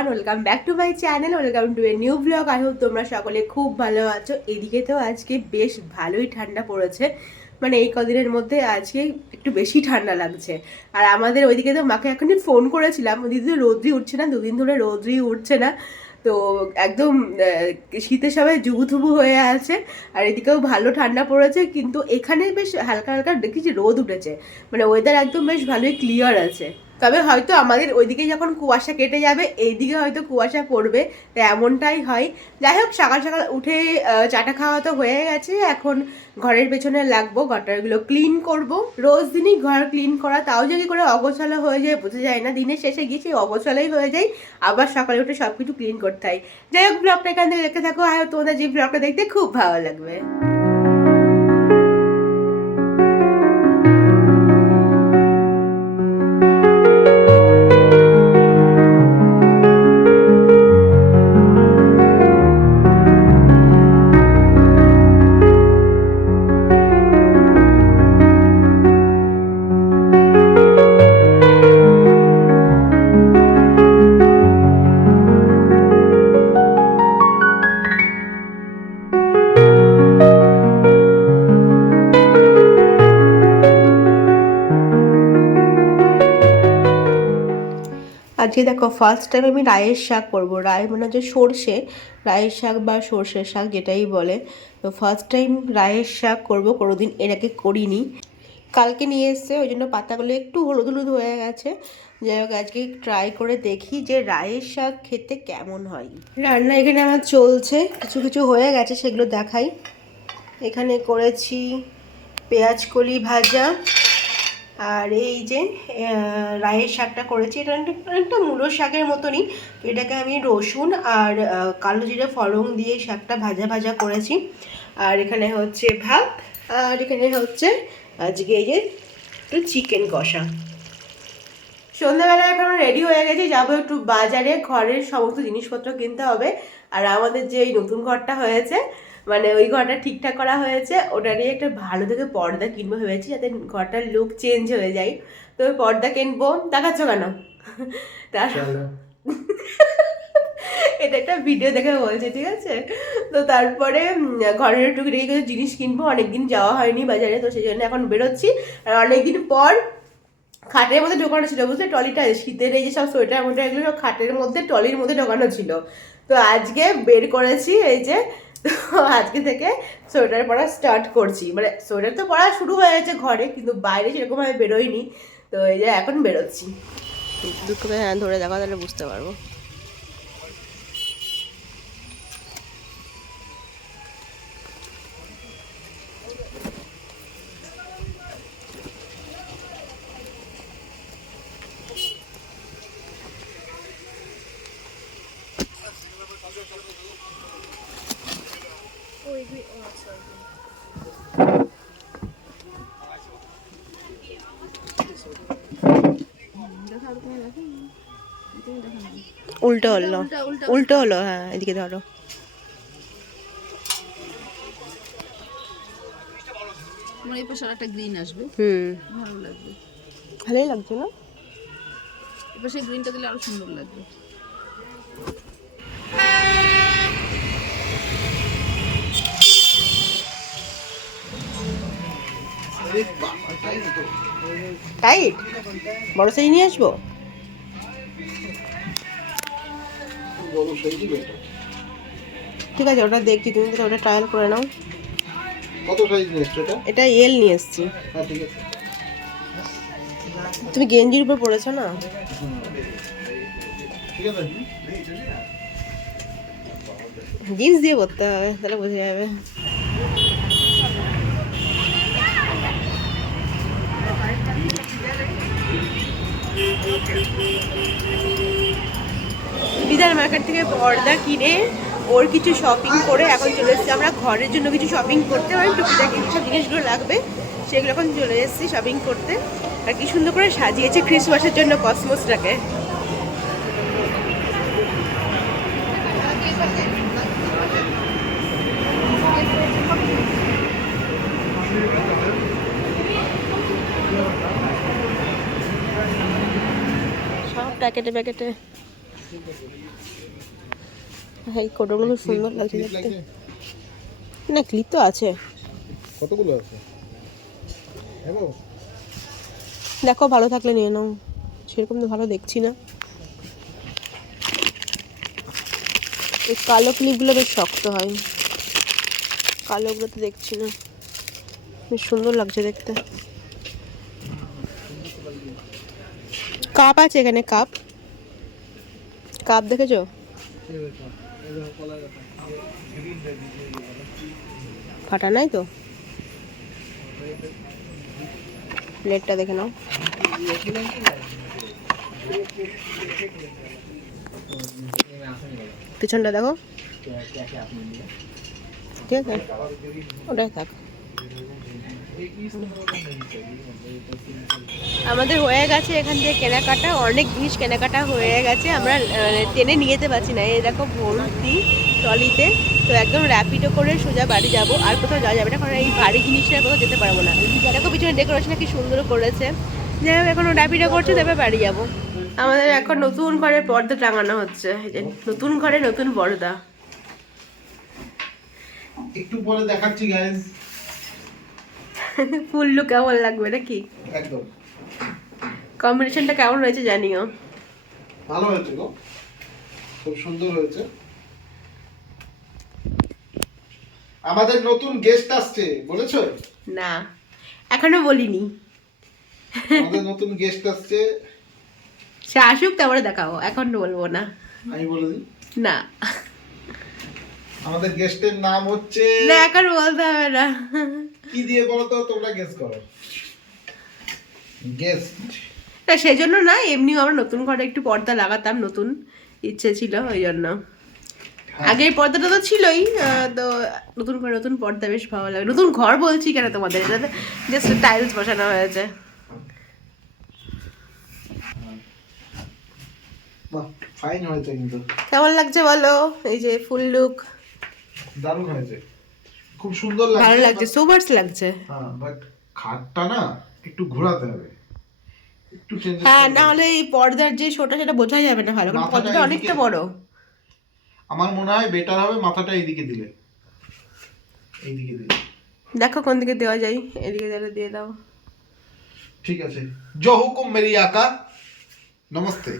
Everyone, welcome back to my channel, welcome to a new blog. I hope তোমরা সকলে খুব ভালো আছো। এদিকে তো আজকে বেশ ভালোই ঠান্ডা পড়েছে, মানে এই কদিনের মধ্যে আজকে একটু বেশি ঠান্ডা লাগছে। আর আমাদের ওইদিকে তো মাকে এখনই ফোন করেছিলাম, ওদিকে তো রোদ্রই উঠছে না, দুদিন ধরে রোদ্রই উঠছে না। তো একদম শীতে সবাই জুবুথুবু হয়ে আছে। আর এদিকেও ভালো ঠান্ডা পড়েছে, কিন্তু এখানে বেশ হালকা হালকা দেখেছি রোদ উঠেছে, মানে ওয়েদার একদম বেশ ভালোই ক্লিয়ার আছে। তবে হয়তো আমাদের ওইদিকে যখন কুয়াশা কেটে যাবে এইদিকে হয়তো কুয়াশা পড়বে, তো এমনটাই হয়। যাই হোক, সকাল সকাল উঠে চাটা খাওয়া তো হয়ে গেছে, এখন ঘরের পেছনে লাগবো, গটারগুলো ক্লিন করব। রোজ দিনই ঘর ক্লিন করা, তাও যদি করে অগোছালো হয়ে যায় বোঝা যায় না, দিনের শেষে গিয়ে সেই অগোছালোই হয়ে যায়, আবার সকালে উঠে সব কিছু ক্লিন করতে হয়। যাই হোক, ব্লগটা এখান থেকে দেখতে থাকো, আর তোমাদের যে ব্লগটা দেখতে খুব ভালো লাগবে। আজকে দেখো, ফার্স্ট টাইম আমি রায়ের শাক করবো। রায় মানে হচ্ছে সর্ষে, রায়ের শাক বা সর্ষের শাক যেটাই বলে। তো ফার্স্ট টাইম রায়ের শাক করবো, কোনোদিন এর আগে করিনি। কালকে নিয়ে এসছে, ওই জন্য পাতাগুলো একটু হলুদ হলুদ হয়ে গেছে। যাই হোক, আজকে ট্রাই করে দেখি যে রায়ের শাক খেতে কেমন হয়। রান্না এখানে আমার চলছে, কিছু কিছু হয়ে গেছে, সেগুলো দেখাই। এখানে করেছি পেঁয়াজ কলি ভাজা, আর এই যে রায়ের শাকটা করেছি, এটা একটা মূলো শাকের মতনই। তো এটাকে আমি রসুন আর কালো জিরে ফলং দিয়ে শাকটা ভাজা ভাজা করেছি। আর এখানে হচ্ছে ভাত, আর এখানে হচ্ছে আজকে এই যে একটু চিকেন কষা। সন্ধ্যাবেলা এখন রেডি হয়ে গেছি, যাবো একটু বাজারে, ঘরের সমস্ত জিনিসপত্র কিনতে হবে। আর আমাদের যে এই নতুন ঘরটা হয়েছে, মানে ওই ঘরটা ঠিকঠাক করা হয়েছে, ওটা নিয়ে একটা ভালো থেকে পর্দা কিনবো ভেবেছি, যাতে ঘরটার লুক চেঞ্জ হয়ে যায়। তো ওই পর্দা কিনবো। দেখাচ্ছ কেন? তার এটা একটা ভিডিও দেখে বলছে, ঠিক আছে? তো তারপরে ঘরের টুকিটাকি কিছু জিনিস কিনবো, অনেকদিন যাওয়া হয়নি বাজারে, তো সেই জন্য এখন বেরোচ্ছি। আর অনেকদিন পর খাটের মধ্যে ঢোকানো ছিল, বুঝলে, ট্রলিটা, শীতের এই যে সব সোয়েটার মোটা এগুলো সব খাটের মধ্যে ট্রলির মধ্যে ঢোকানো ছিল। তো আজকে বের করেছি, এই যে। তো আজকে থেকে সোয়েটার পরা স্টার্ট করছি, মানে সোয়েটার তো পরা শুরু হয়ে গেছে ঘরে, কিন্তু বাইরে সেরকমভাবে বেরোয়নি। তো এই যে এখন বেরোচ্ছি। দুটো হ্যাঁ ধরে দেখা, তাহলে বুঝতে পারবো। উল্টো হলো, উল্টো হলো, হ্যাঁ এদিকে ধরো। মানে এই পাশে একটা গ্রিন আসবে, ভালো লাগবে, ভালোই লাগছে না? এই পাশে গ্রিনটা দিলে আরো সুন্দর লাগবে। টাইট বড় সাইজ নিয়ে আসবো। ঠিক আছে, ওটা দেখছি, তুমি তো ওটা ট্রায়াল করে নাও। কত সাইজ নিয়ে এসছো এটা? এটা এল নিয়ে এসছি। হ্যাঁ ঠিক আছে। তুমি গেঞ্জির উপর পরেছো না? ঠিক আছে। জিন্স দিয়ে করতে হবে, তাহলে বোঝা যাবে। বিধান মার্কেট থেকে পর্দা কিনে ওর কিছু শপিং করে এখন চলে এসেছি আমরা ঘরের জন্য কিছু শপিং করতে, হয় টুকিটাকি সব জিনিসগুলো লাগবে, সেগুলো এখন চলে এসেছি শপিং করতে। আর কি সুন্দর করে সাজিয়েছে ক্রিসমাসের জন্য কসমোসটাকে। সব প্যাকেটে প্যাকেটে হ্যাঁ, এই কোটোগুলো সুন্দর লাগছে ক্লিপ দেখতে। লাগবে? না, ক্লিপ তো আছে। কতগুলো আছে? হ্যালো, দেখো, ভালো থাকলে নিয়ে নাও। সেরকম তো ভালো দেখছি না। এই কালো ক্লিপগুলো বেশ শক্ত হয়, কালোগুলো তো দেখছি না। বেশ সুন্দর লাগছে দেখতে। কাপ আছে এখানে, কাপ কাপ দেখেছো? ফাটা নাই তো? প্লেটটা দেখে নাও। পিছনটা দেখো, ঠিক আছে, ওটাই থাক। আমাদের হয়ে গেছে এখান থেকে কেনাকাটা, অনেক জিনিস কেনাকাটা হয়ে গেছে। আমরা টেনে নিয়ে যেতে পারছি না, এই দেখো ভর্তি ট্রলিতে। তো একদম র্যাপিডো করে সোজা বাড়ি যাব, আর কোথাও যাওয়া যাবে না, কারণ এই ভারী জিনিসটা কোথাও যেতে পারবো না। দেখো পিছনে ডেকোরেশনটা কি সুন্দর করেছে। যাই হোক, এখন র্যাপিডো করছে, তবে বাড়ি যাব। আমাদের এখন নতুন ঘরের পর্দা টাঙানো হচ্ছে, এই যে নতুন ঘরে নতুন পর্দা। একটু পরে দেখাচ্ছি গাইস। ফুল লুক কেমন লাগবে নাকি? একদম কম্বিনেশনটা কেমন হয়েছে জানিও। ভালো হয়েছে গো, খুব সুন্দর হয়েছে। আমাদের নতুন গেস্ট আসছে, বলেছো? না, এখনো বলিনি। আমাদের নতুন গেস্ট আসছে, সে আসুক, তারপরে দেখাবো, এখন বলবো না। আমি বলে দিই। না আমাদের গেস্টের নাম হচ্ছে, না, এখন বলতে হবে না। কি দিয়ে বলো তো, তোমরা গেস করো। গেস্ট না, সেই জন্য না, এমনিও আমরা নতুন ঘরে একটু পর্দা লাগাতাম, নতুন ইচ্ছে ছিল ওই জন্য। আগের পর্দাটা তো ছিলই, তো নতুন ঘরে নতুন পর্দা বেশ ভালো লাগে। নতুন ঘর বলছি কেন তোমাদের, এটাতে জাস্ট টাইলস বসানো হয়েছে। বাহ, ফাইন হয়েছে কিন্তু, কেমন লাগছে বলো? এই যে ফুল লুক, দারুণ হয়েছে, খুব সুন্দর ভালো লাগছে। লাগছে, সোবার্স লাগছে। হ্যাঁ, বাট খাটটা না একটু ঘোরাতে হবে, একটু চেঞ্জ। হ্যাঁ, না হলে এই পর্দার যে শোটা সেটা বোঝা যাবে না ভালো, কারণ মাথাটা পর্দাটা অনেকটা বড়। আমার মনে হয় বেটার হবে মাথাটা এইদিকে দিলে, এইদিকে দিলে। দেখো কোন দিকে দেওয়া যায়, এদিকে দিলে দিয়ে দাও। ঠিক আছে, জো হুকুম মেরি আকা, নমস্তে।